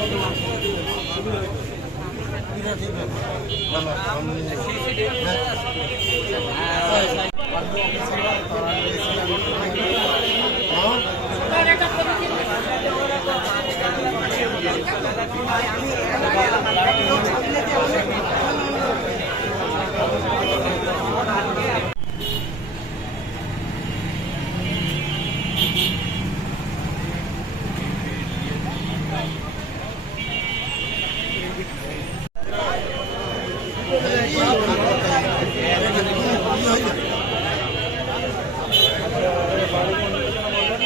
আমি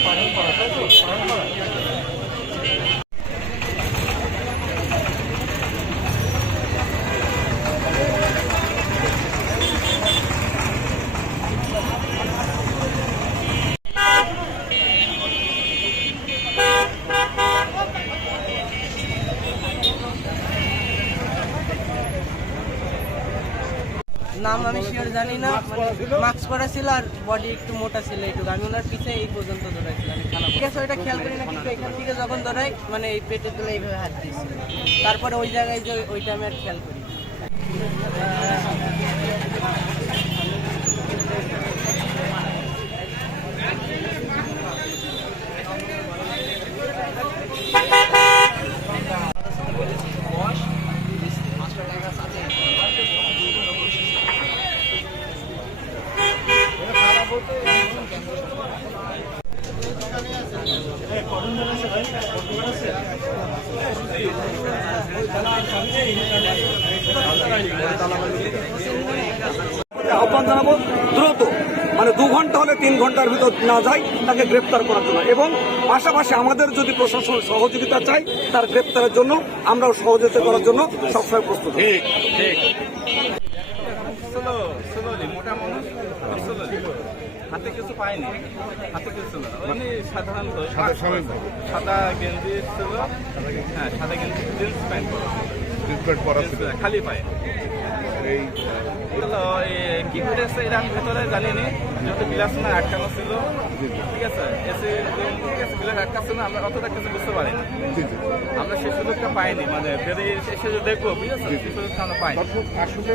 পাঠান পাঠান তো নাম আমি শিওর জানি না মানে মাস্ক পরা ছিল আর বডি একটু মোটা ছিল এইটুকু। আমি ওনার পিছে এই পর্যন্ত দৌড়াইছিলাম ঠিক আছে, ওইটা খেয়াল করি না, কিন্তু এখান থেকে যখন দৌড়াই মানে এই পেটের তুলে এইভাবে হাত দিয়েছিল তারপরে ওই জায়গায় যে ওইটা আমি আর খেয়াল করি আহ্বান জানাব, দ্রুত মানে দু ঘণ্টা হলে তিন ঘণ্টার ভিতর না যায় তাকে গ্রেপ্তার করার জন্য। এবং পাশাপাশি আমাদের যদি প্রশাসন সহযোগিতা চাই তার গ্রেপ্তারের জন্য আমরাও সহযোগিতা করার জন্য সবসময় প্রস্তুত হাতে কিছু পায়নি হাতে কিছু ছিল উনি সাধারণত সাদা গেঞ্জি ছিল। হ্যাঁ সাদা গেঞ্জি জিন্স প্যান্ট ট্রিটমেন্ট করা ছিল। খালি পায়। এই কি ঘটেছে এটা আমি ভেতরে জানিনি। যেহেতু গ্লাস না আটকানো ছিল। ঠিক আছে? এসে ঠিক আছে গ্লাস আটকাচ্ছে না আমরা অতটা কিছু বুঝতে পারি না সুযোগটা পাইনি মানে এসে দেখব বুঝেছ সুযোগটা আমরা আসলে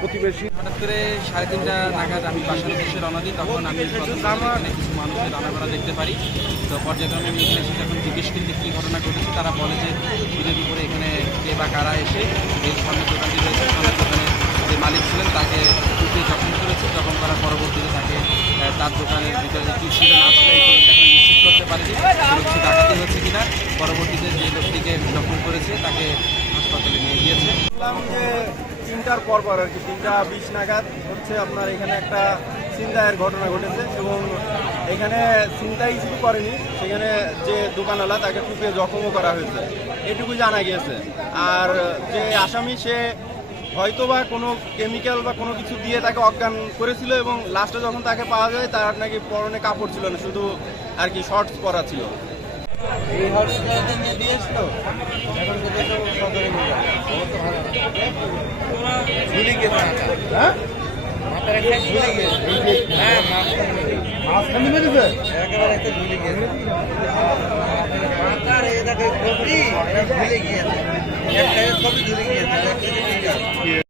প্রতিবেশী হঠাৎ করে সাড়ে তিনটা নাগাদ আমি বাসার উদ্দেশ্যে রওনা দিই তখন আমি কিছু মানুষের রান্নাবাড়া দেখতে পারি। তো পর্যায়ক্রমে আমি এখানে এসে যখন জিজ্ঞেস করি কী ঘটনা ঘটেছে তারা বলে যে ঈদের উপরে এখানে কে বা কারা এসে এই সামনে দোকানটি রয়েছে দোকানে যে মালিক ছিলেন তাকে কুপিয়ে জখম করেছে। জখম করার পরবর্তীতে তাকে তার দোকানের ভিতরে কী ছিল না ছিল এই নিশ্চিত করতে পারিনি। কোনো কিছু ডাকাতি হচ্ছে কিনা পরবর্তীতে লোকটিকে জখম করেছে, তাকে হাসপাতালে নিয়ে গিয়েছে। শুনলাম যে তিনটার পর পর আর কি, তিনটা বিশ নাগাদ হচ্ছে আপনার এখানে একটা ছিনতাইয়ের ঘটনা ঘটেছে এবং এখানে ছিনতাই শুরু করেনি, সেখানে যে দোকানওয়ালা তাকে কুপিয়ে জখমও করা হয়েছে, এটুকু জানা গিয়েছে। আর যে আসামি, সে হয়তো বা কোনো কেমিক্যাল বা কোনো কিছু দিয়ে তাকে অজ্ঞান করেছিল এবং লাস্টে যখন তাকে পাওয়া যায়, তার নাকি পরনে কাপড় ছিল না, শুধু আর কি শর্টস পরা ছিল। এই হসপিটালে নিয়ে দিয়ে এসলো এখন তো সদরে নিয়ে ঝুলি গেছে হ্যাঁ? মাথার একটা ঝুলি গেছে। হ্যাঁ মাঝখানে মেরেছে? একেবারে একটা ঝুলি গেছে। মাথার এই দেখো খবরি ঝুলে গিয়েছে। একটা খবরি ঝুলে গিয়েছে।